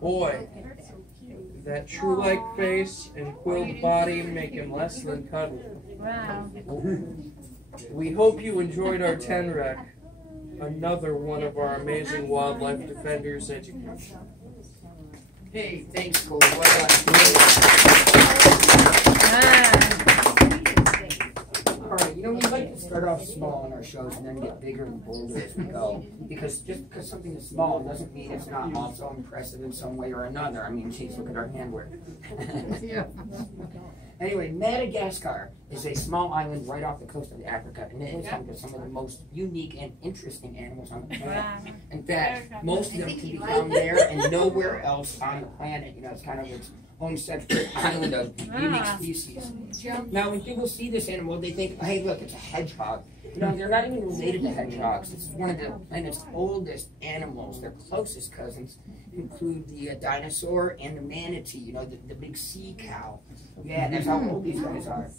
Boy, that true-like face and quilled body make him less than cuddly. Wow. We hope you enjoyed our TENREC, another one of our amazing wildlife defenders education. Hey, thanks, Cole. Well All right, we like to start off small in our shows and then get bigger and bolder as we go. Because just because something is small doesn't mean it's not also impressive in some way or another. I mean, geez, look at our handwork. Anyway, Madagascar is a small island right off the coast of Africa, and it is home to some of the most unique and interesting animals on the planet. In fact, most of them can be found there and nowhere else on the planet. It's kind of its own separate island of unique species. Now, when people see this animal, they think, hey, look, it's a hedgehog. They're not even related to hedgehogs. This is one of the planet's oldest animals. Their closest cousins include the dinosaur and the manatee, the big sea cow. Yeah, that's how old these guys are.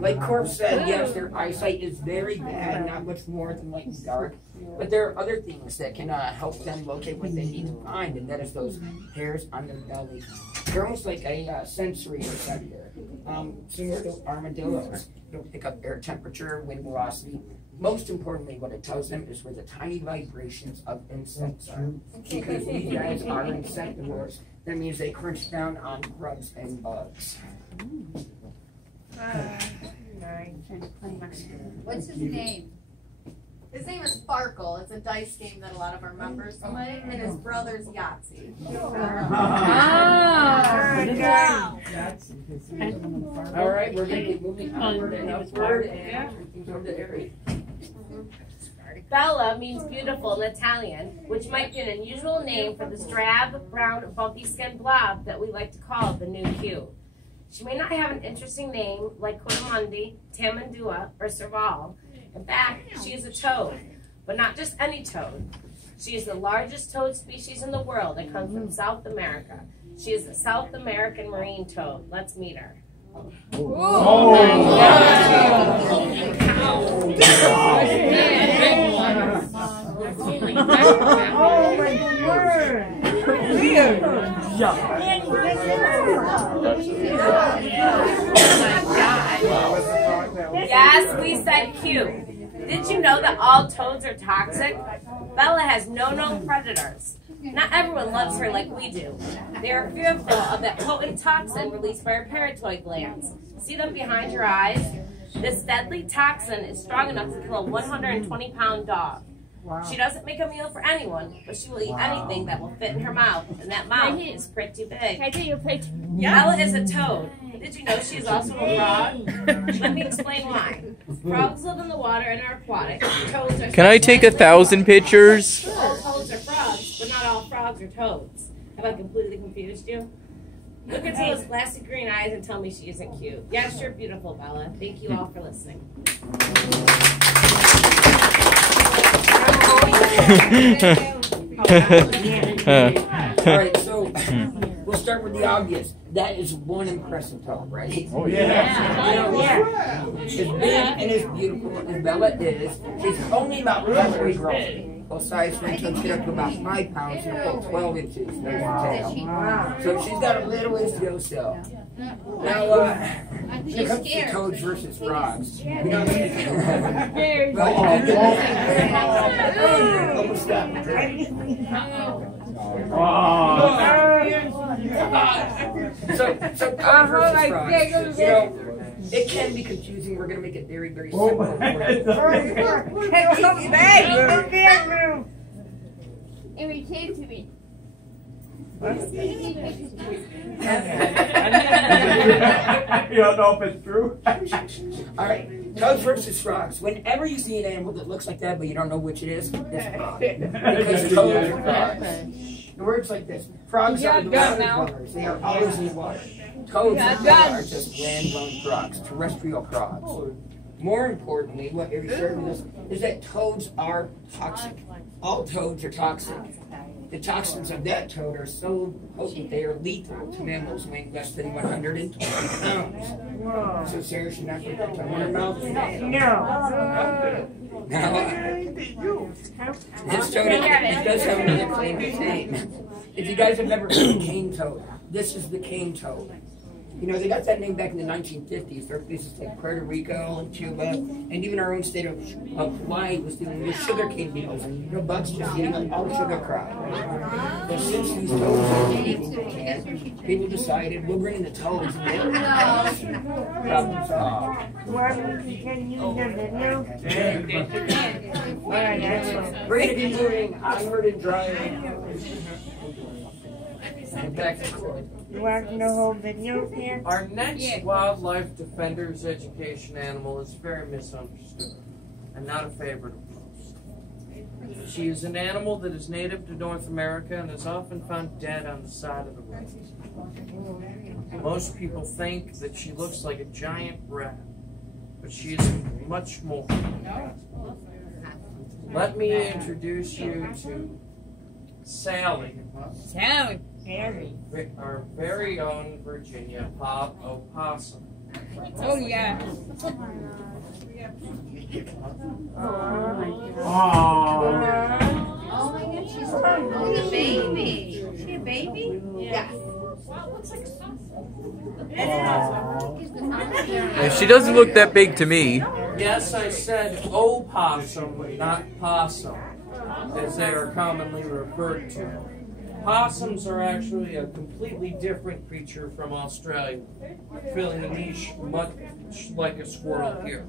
Like Corp said, yes, their eyesight is very bad, not much more than light and dark. But there are other things that can help them locate what they need to find, and that is those hairs on their belly. They're almost like a sensory receptor, similar to armadillos. It'll pick up air temperature, wind velocity. Most importantly, what it tells them is where the tiny vibrations of insects are. Because these guys are insectivores, that means they crunch down on grubs and bugs. What's his name? His name is Sparkle. It's a dice game that a lot of our members play, and his brother's Yahtzee. All right, we're going to be moving onward and upward, and things over to Ari. Bella means beautiful in Italian, which might be an unusual name for this drab, brown, bumpy-skinned blob that we like to call the new Q. She may not have an interesting name like Coramundi, Tamandua, or Serval. In fact, she is a toad, but not just any toad. She is the largest toad species in the world that comes from South America. She is a South American marine toad. Let's meet her. Oh my word! Weird. Yes, we said Q. Did you know that all toads are toxic? Bella has no known predators. Not everyone loves her like we do. They are fearful of that potent toxin released by her parotid glands. See them behind your eyes? This deadly toxin is strong enough to kill a 120-pound dog. Wow. She doesn't make a meal for anyone, but she will eat anything that will fit in her mouth, and that mouth is pretty big. Can I take your plate? Bella is a toad. Did you know she is also a frog? Let me explain why. Frogs live in the water and are aquatic. Toads are. Can I take 1,000 pictures? All toads are frogs, but not all frogs are toads. Have I completely confused you? Look into those plastic green eyes and tell me she isn't cute. Yes, you're beautiful, Bella. Thank you all for listening. All right, so we'll start with the obvious. That is one impressive toad, right? Oh, yeah. As big and as beautiful as Bella is, she's only about halfway grown. Both sides when toads get up to about 5 pounds and about 12 inches. So she's got a little ways to go still. Now, when it comes to toads versus frogs, you know what I mean? Almost done. So toads versus frogs, you know, it can be confusing. We're going to make it very, very simple. Every came to me. You don't know if it's true? Alright, toads versus frogs. Whenever you see an animal that looks like that, but you don't know which it is, it's a frog. Because toads are frogs. It works like this. Frogs are the water dwellers. They are always in the water. Toads are just land-dwelling frogs, terrestrial frogs. More importantly, what you're sharing with us is that toads are toxic. All toads are toxic. The toxins of that toad are so potent they are lethal to mammals weighing less than 120 pounds. So Sarah should not put that tongue in her mouth. Now, this toad does have another claim to fame. If you guys have ever heard of cane toad, this is the cane toad. You know, they got that name back in the 1950s. There are places like Puerto Rico and Cuba, and even our own state of Hawaii was dealing with sugarcane beetles. You know, bugs just eating up all the sugar crop. But since these toads are native, people decided we'll bring in the toads and they'll problem solved. Can you use the video? Alright, excellent. We're going to be moving onward and driving. And back to Floyd. You watching the whole video here? Our next wildlife defender's education animal is very misunderstood and not a favorite of most. She is an animal that is native to North America and is often found dead on the side of the road. Most people think that she looks like a giant rat, but she is much more. Let me introduce you to Sally. Sally. Our very own Virginia opossum. Oh, yeah. Oh my God, she's a baby. Is she a baby? Yes. She doesn't look that big to me. Yes, I said opossum, not possum, as they are commonly referred to. Possums are actually a completely different creature from Australia, filling a niche much like a squirrel here.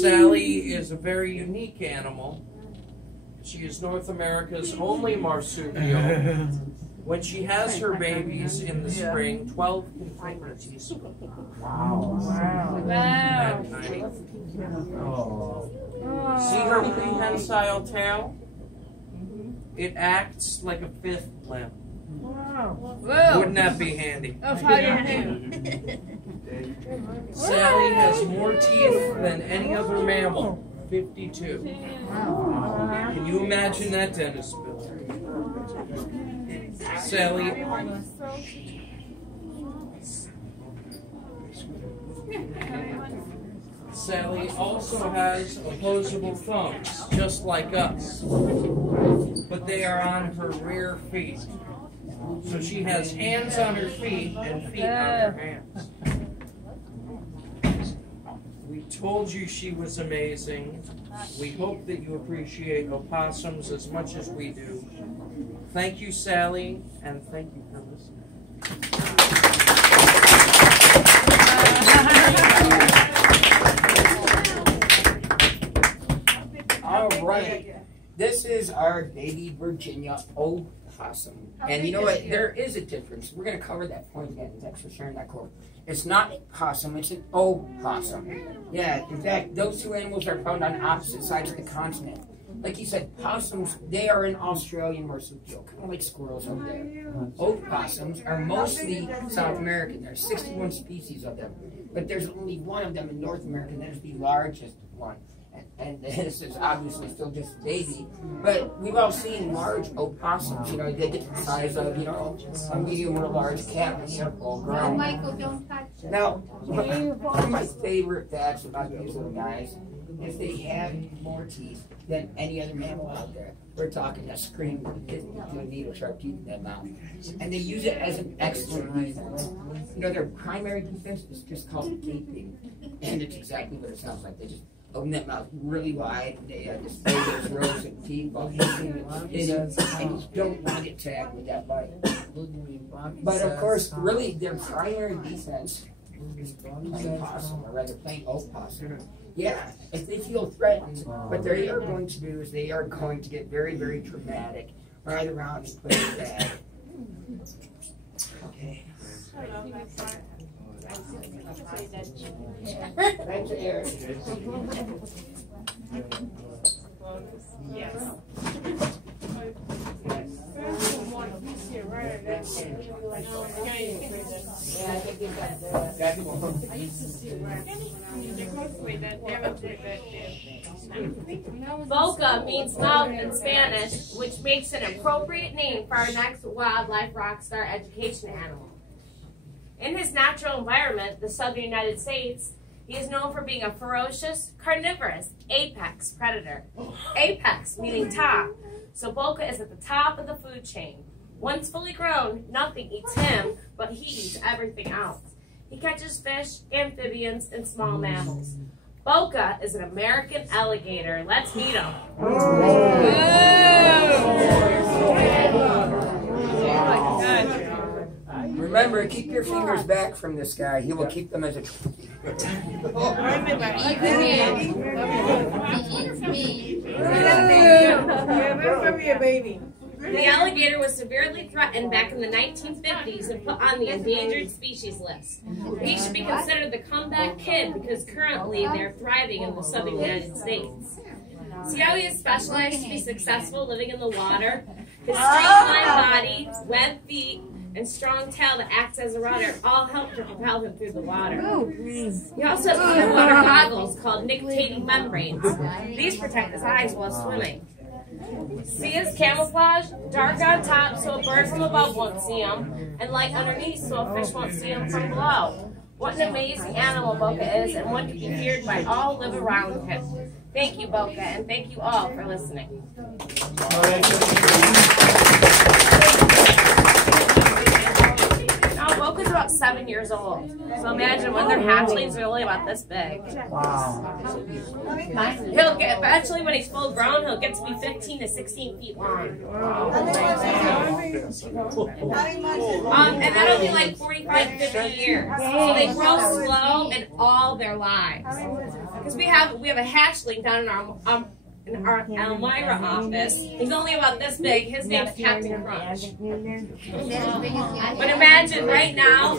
Sally is a very unique animal. She is North America's only marsupial. When she has her babies in the spring, 12 containers. Wow. See her prehensile tail? It acts like a fifth limb. Wow. Wouldn't that be handy? Oh, sorry. Sally has more teeth than any other mammal, 52. Can you imagine that, Dennis Bill? Sally also has opposable thumbs, just like us, but they are on her rear feet. So she has hands on her feet and feet on her hands. We told you she was amazing. We hope that you appreciate opossums as much as we do. Thank you, Sally, and thank you for listening. All right. This is our baby Virginia opossum. And you know what? There is a difference. We're going to cover that point again. Thanks for sharing that quote. It's not a possum, it's an opossum. Yeah, in fact, those two animals are found on opposite sides of the continent. Like you said, possums, they are an Australian marsupial, kind of like squirrels over there. Opossums are mostly South American. There are 61 species of them. But there's only one of them in North America, and that is the largest one. And this is obviously still just a baby. But we've all seen large opossums, you know, they get the size of, you know, a medium or a large cat when they're full grown. Michael, don't touch it. Now, one of my favorite facts about these little guys is they have more teeth than any other mammal out there. We're talking a scream with a needle sharp teeth in that mouth. And they use it as an excellent defense. You know, their primary defense is just called gaping. And it's exactly what it sounds like. They just open that mouth really wide. They display those rows of teeth while hissing and spitting. And you don't want to get tagged with that bite. But of course, really, their primary defense is plain possum, or rather plain opossum. Yeah, if they feel threatened, what they are going to do is they are going to get very, very dramatic, ride around and play bad. Okay. Thanks, Eric. Yes. Boca means mouth in Spanish, which makes an appropriate name for our next wildlife rockstar education animal. In his natural environment, the southern United States, he is known for being a ferocious, carnivorous apex predator. Apex, meaning top, So Boca is at the top of the food chain. Once fully grown, nothing eats him, but he eats everything else. He catches fish, amphibians, and small mammals. Boca is an American alligator. Let's meet him. Remember, keep your fingers back from this guy. He will keep them as a trophy. The alligator was severely threatened back in the 1950s and put on the endangered species list. He should be considered the comeback kid because currently they're thriving in the southern United States. See how he is specialized to be successful living in the water? His streamlined body, webbed feet, and strong tail that acts as a rudder all help to propel him through the water. He also has underwater goggles called nictitating membranes. These protect his eyes while swimming. See his camouflage? Dark on top so a bird from above won't see him, and light underneath so a fish won't see him from below. What an amazing animal Boca is, and one to be feared by all who live around him. Thank you, Boca, and thank you all for listening. Now, Boca's about 7 years old, so imagine when their hatchlings are only about this big. Wow. He'll get, eventually, when he's full grown, he'll get to be 15 to 16 feet long. And that'll be like 45 to 50 years. So they grow slow and all their lives. Because we have a hatchling down in our Elmira office. He's only about this big. His name's Captain Crunch. But imagine right now,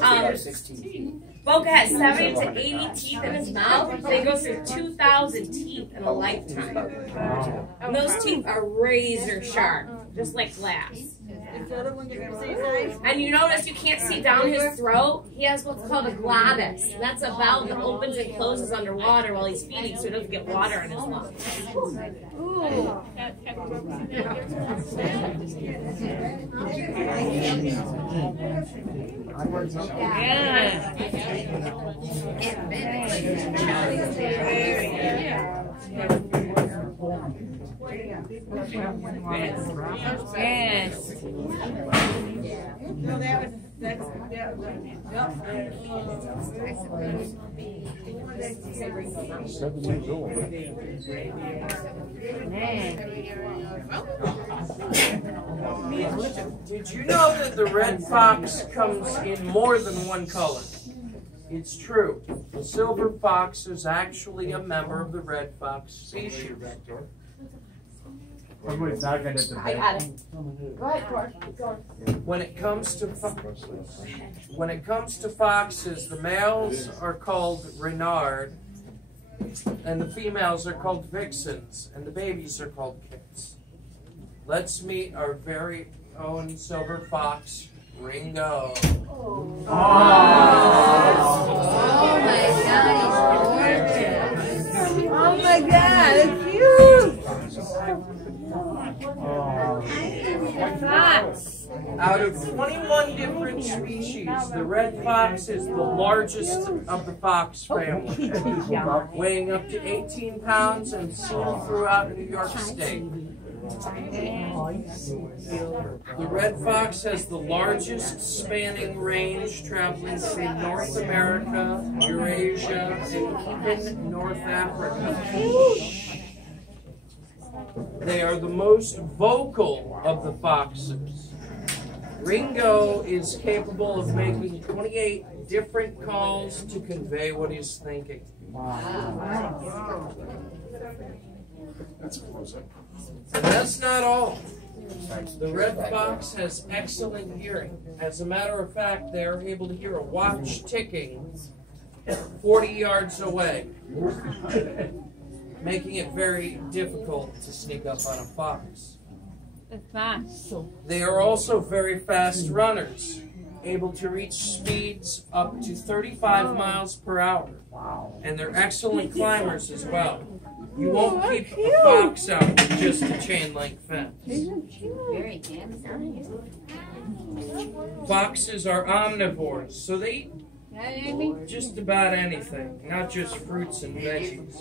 Boca has 70 to 80 teeth in his mouth. They go through 2,000 teeth in a lifetime. And those teeth are razor sharp, just like glass. And you notice you can't see down his throat. He has what's called a glottis. That's a valve that opens and closes underwater while he's feeding so he doesn't get water in his lungs. Did you know that the red fox comes in more than one color? It's true. The silver fox is actually a member of the red fox species. I got it. Go ahead, Cord. When it comes to foxes, the males are called renard, and the females are called vixens, and the babies are called kits. Let's meet our very own silver fox, Ringo. Oh my God, it's huge! Out of 21 different species, the red fox is the largest of the fox family, weighing up to 18 pounds and seen throughout New York State. The red fox has the largest spanning range, traveling through North America, Eurasia, and even North Africa. They are the most vocal of the foxes. Ringo is capable of making 28 different calls to convey what he's thinking. And that's not all. The red fox has excellent hearing. As a matter of fact, they are able to hear a watch ticking 40 yards away, making it very difficult to sneak up on a fox. They are also very fast runners, able to reach speeds up to 35 miles per hour. And they're excellent climbers as well. You won't keep a fox out with just a chain link fence. Foxes are omnivores, so they eat just about anything, not just fruits and veggies,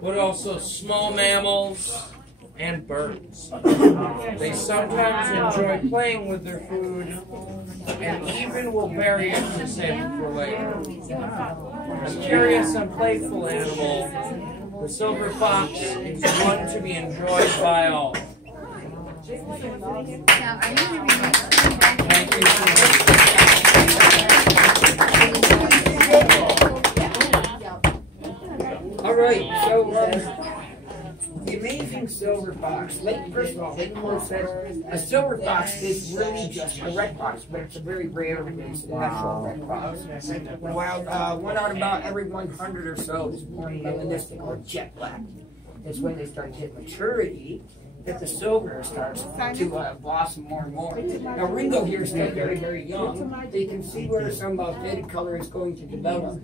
but also small mammals, and birds. They sometimes enjoy playing with their food and even will bury it to save it for later. A curious and playful animal, the silver fox is one to be enjoyed by all. Thank you so much. All right, so the amazing silver fox. First of all, like Cole said, a silver fox is really just a red fox, but it's a very rare and special red fox. While one out of about every 100 or so is born melanistic or jet black. It's when they start to hit maturity that the silver starts to blossom more and more. Now Ringo here is still very, very young, so you can see where some faded color is going to develop.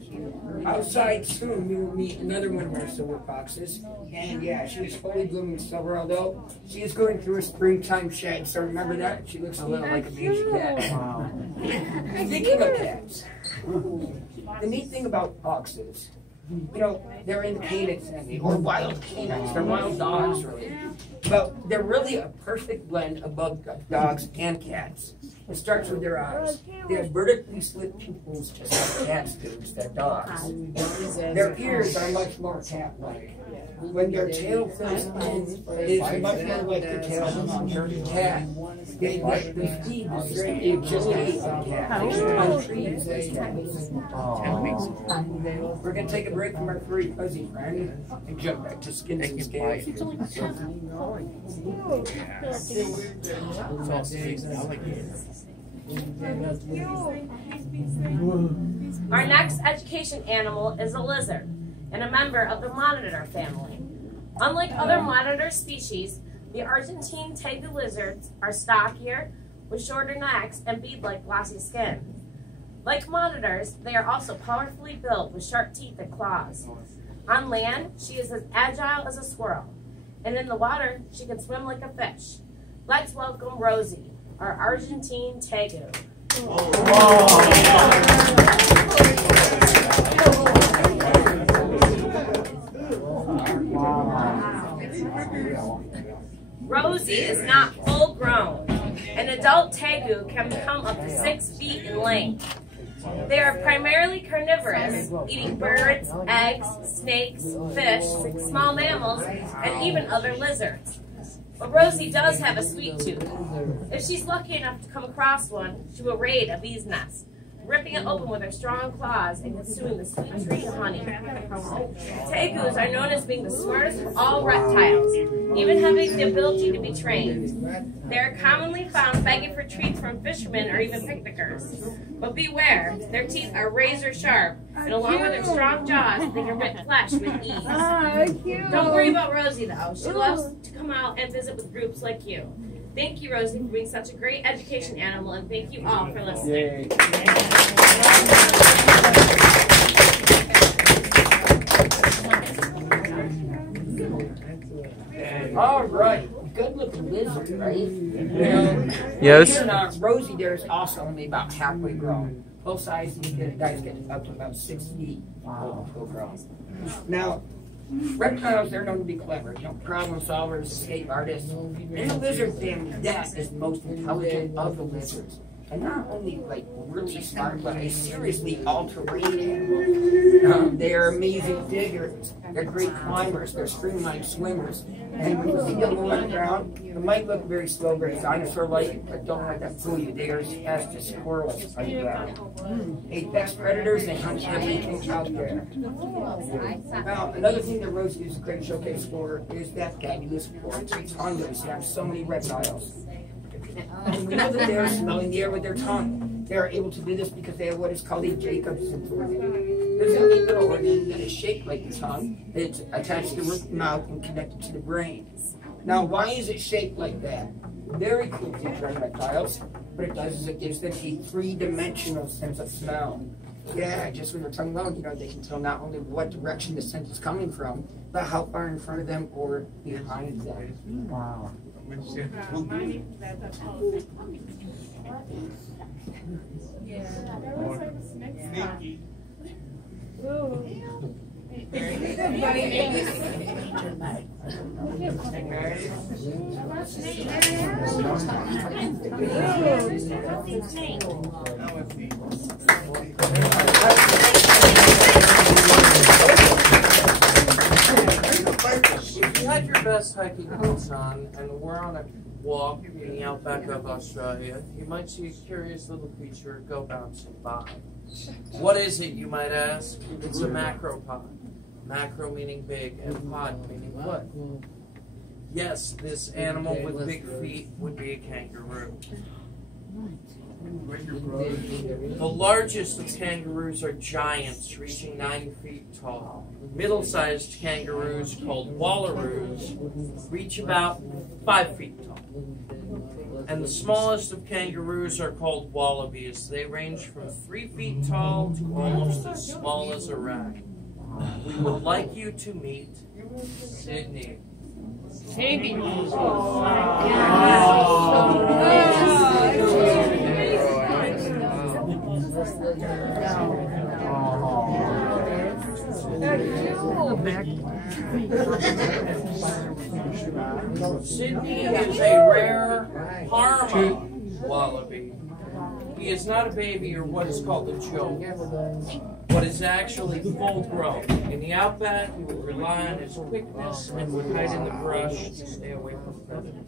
Outside soon you will meet another one of our silver foxes, and yeah, she is fully blooming silver, although she is going through a springtime shed, so remember that? She looks a little like a mangy cat. Speaking of cats, the neat thing about foxes, you know, they're in the canine family, or wild canines. They're wild dogs, really. But they're really a perfect blend of both dogs and cats. It starts with their eyes. They have vertically slit pupils, just like cats do, instead of dogs. Their ears are much more cat-like. When their tail fills in, it is much more like the tail of a hairy cat. They get the speed, the strength, the agility of cats. They can climb trees as cats. We're going to take a break from our furry fuzzy friend and jump back to skins and scales. Our next education animal is a lizard and a member of the monitor family. Unlike other monitor species, the Argentine tegu lizards are stockier, with shorter necks and bead-like glossy skin. Like monitors, they are also powerfully built with sharp teeth and claws. On land, she is as agile as a squirrel, and in the water, she can swim like a fish. Let's welcome Rosie, our Argentine tegu. Rosie is not full grown. An adult tegu can become up to 6 feet in length. They are primarily carnivorous, eating birds, eggs, snakes, fish, small mammals, and even other lizards. But Rosie does have a sweet tooth. If she's lucky enough to come across one, she will raid a bee's nest, ripping it open with her strong claws and consuming the sweet treat of honey. Tegus are known as being the smartest of all reptiles, even having the ability to be trained. They are commonly found begging for treats from fishermen or even picnickers. But beware, their teeth are razor sharp, and along with their strong jaws, they can rip flesh with ease. Don't worry about Rosie though. She loves to come out and visit with groups like you. Thank you, Rosie, for being such a great education animal, and thank you all for listening. All right, good-looking lizard, right? Yes. Here, Rosie there is also only about halfway grown. Full size, guys get up to about 6 feet full grown. Now, reptiles, they're known to be clever, you know, problem solvers, escape artists. In the lizard family, that is the most intelligent of the lizards. And not only like really smart, but a seriously all-terrain animal. They are amazing diggers. They're great climbers. They're streamlined swimmers. And when you see them go underground, it might look very slow, very dinosaur-like, but don't let that fool you. They are as fast as squirrels underground. Apex predators, they hunt everything out there. Now, another thing that Rosie is a great showcase for is that fabulous tongue that we see on so many reptiles. And we know that they are smelling the air with their tongue. They are able to do this because they have what is called a Jacobson's organ. There's a little organ that is shaped like the tongue. It's attached to the roof of the mouth and connected to the brain. Now, why is it shaped like that? Very cool feature on reptiles. What it does is it gives them a three-dimensional sense of smell. Yeah, just with their tongue alone, you know, they can tell not only what direction the scent is coming from, but how far in front of them or behind them. Wow. If you had your best hiking boots on and we're on a walk in the outback of Australia, you might see a curious little creature go bouncing by. What is it, you might ask? It's a macropod. Macro meaning big and pod meaning what? Yes, this animal with big feet would be a kangaroo. The largest of kangaroos are giants, reaching 9 feet tall. Middle-sized kangaroos, called wallaroos, reach about 5 feet tall. And the smallest of kangaroos are called wallabies. They range from 3 feet tall to almost as small as a rat. We would like you to meet Sydney. Baby. Sydney is a rare Parma wallaby. He is not a baby or what is called a joke, but is actually full grown. In the outback, he would rely on his quickness and would hide in the brush to stay away from predators.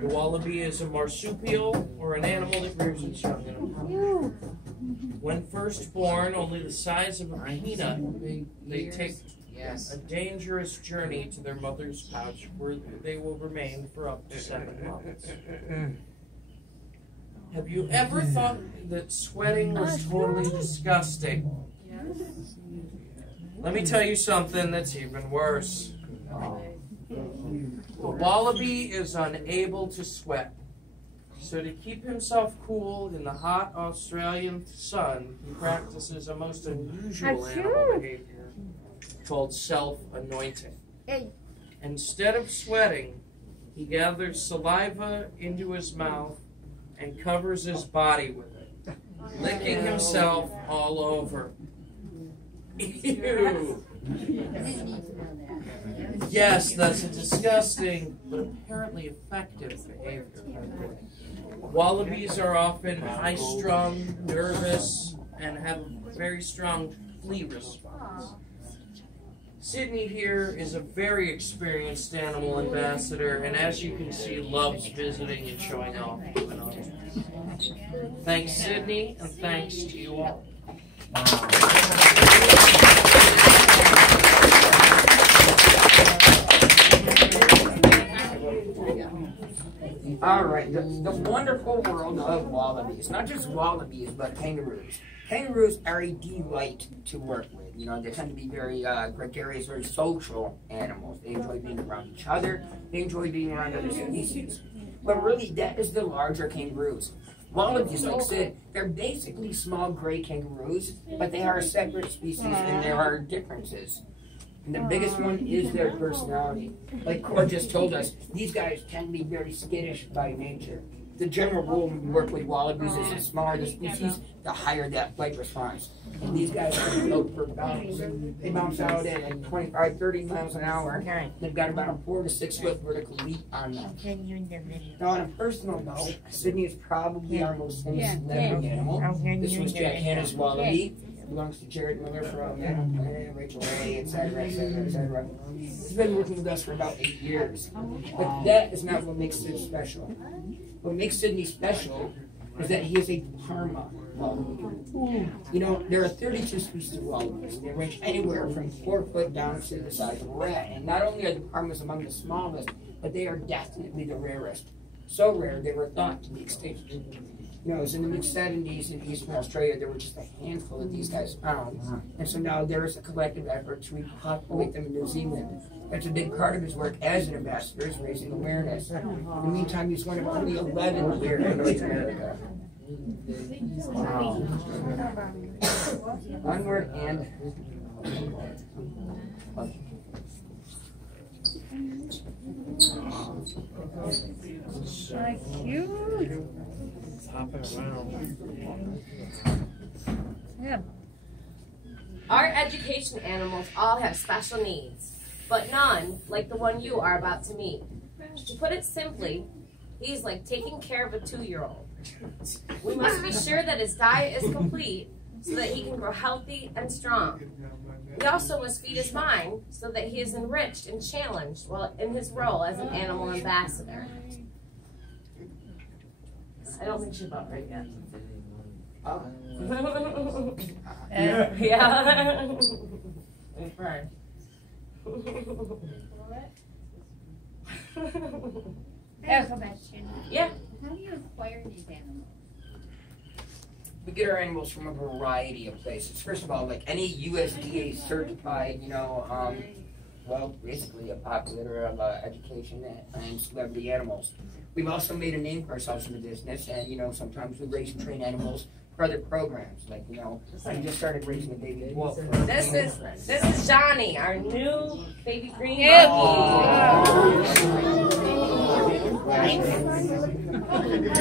The wallaby is a marsupial, or an animal that rears its young in a pouch. When first born, only the size of a peanut, they take a dangerous journey to their mother's pouch, where they will remain for up to 7 months. Have you ever thought that sweating was totally disgusting? Let me tell you something that's even worse. The wallaby is unable to sweat. So to keep himself cool in the hot Australian sun, he practices a most unusual animal behavior called self-anointing. Instead of sweating, he gathers saliva into his mouth and covers his body with it, licking himself all over. Ew! Yes, that's a disgusting but apparently effective behavior. Wallabies are often high-strung, nervous, and have a very strong flee response. Sydney here is a very experienced animal ambassador, and as you can see, loves visiting and showing off to others. Thanks, Sydney, and thanks to you all. All right, the wonderful world of wallabies. Not just wallabies, but kangaroos. Kangaroos are a delight to work with. You know, they tend to be very gregarious, very social animals. They enjoy being around each other. They enjoy being around other species. But really, that is the larger kangaroos. Wallabies, like I said, they're basically small gray kangaroos, but they are a separate species and there are differences. And the biggest one is their personality. Like Cord just told us, these guys tend to be very skittish by nature. The general rule when we work with wallabies is the smaller the species, the higher that flight response. And these guys are low per bounce. They bounce out at 25, 30 miles an hour. They've got about a 4 to 6 foot vertical leap on them. Now, on a personal note, Sydney is probably our most famous celebrity animal. This was Jack Hanna's wallaby. Belongs to Jared Miller from Rachel Ray, etc., etc., etc. He's been working with us for about 8 years. But that is not what makes Sydney special. What makes Sydney special is that he is a Parma wallaby. You know, there are 32 species of wallabies. They range anywhere from 4 foot down to the size of a rat. And not only are the Parmas among the smallest, but they are definitely the rarest. So rare, they were thought to be extinct. You know, it was in the mid-70s in Eastern Australia, there were just a handful of these guys found. And so now there is a collective effort to repopulate them in New Zealand. That's a big part of his work as an ambassador, is raising awareness. In the meantime, he's one of only 11 here in North America. Onward and... So cute. Hopping around. Yeah. Our education animals all have special needs, but none like the one you are about to meet. To put it simply, he's like taking care of a 2-year-old. We must be sure that his diet is complete so that he can grow healthy and strong. We also must feed his mind so that he is enriched and challenged while in his role as an animal ambassador. I don't think she's about right yet. Yeah. In front. Yeah. How do you acquire these animals? We get our animals from a variety of places. First of all, like any USDA certified, well, basically a popular education and celebrity animals. We've also made a name for ourselves in the business, and sometimes we raise and train animals for other programs. Like we just started raising a baby wolf. This is Johnny, our new baby green monkey.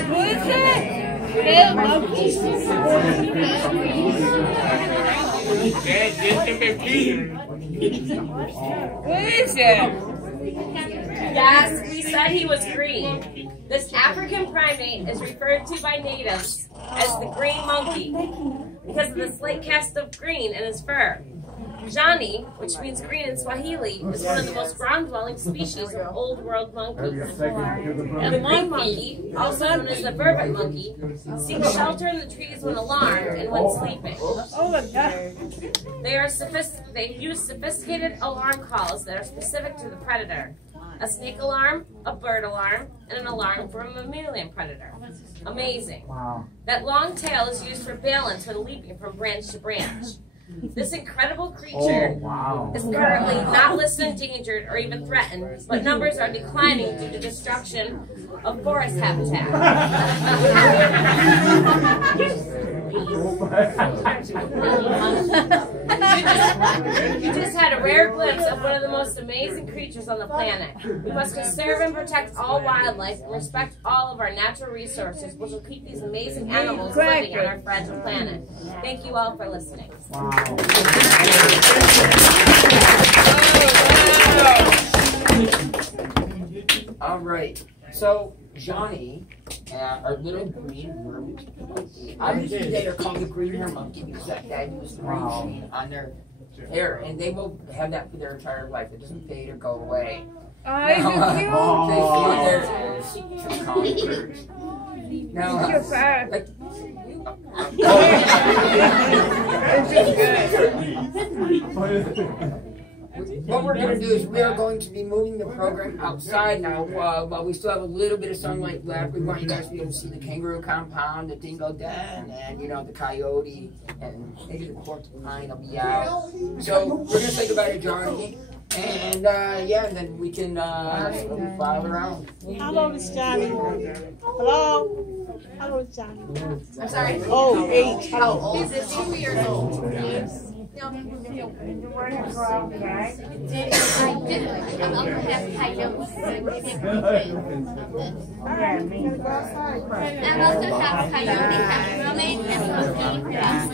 Who is it? Little monkey. Who is it? Yes, we said he was green. This African primate is referred to by natives as the green monkey because of the slight cast of green in his fur. Johnny, which means green in Swahili, is one of the most ground-dwelling species of Old World monkeys. The green monkey, also known as the vervet monkey, seeks shelter in the trees when alarmed and when sleeping. Oh my God. They use sophisticated alarm calls that are specific to the predator. A snake alarm, a bird alarm, and an alarm for a mammalian predator. Amazing. Wow. That long tail is used for balance when leaping from branch to branch. This incredible creature is currently not listed endangered or even threatened, but numbers are declining due to destruction of forest habitat. You just had a rare glimpse of one of the most amazing creatures on the planet. We must conserve and protect all wildlife and respect all of our natural resources, which will keep these amazing animals living on our fragile planet. Thank you all for listening. All right. So Johnny, our little green vervet, obviously they are called the green hair monkey because that used the green sheen on their hair, and they will have that for their entire life. It doesn't fade or go away. Oh, it's so cute. They feed their conquerors. Now, Your fur. like, what we're going to do is we are going to be moving the program outside now. While we still have a little bit of sunlight left, we want you guys to be able to see the kangaroo compound, the dingo den, and the coyote, and maybe the porcupine will be out. So we're going to say goodbye to Johnny, and then we can file around. How old is Johnny? Hello? How old is Johnny? I'm sorry. Oh, 8. How old is it? 2 years old. No. I did. I'm up to have coyotes. And also have coyote, have mermaid, and monkey.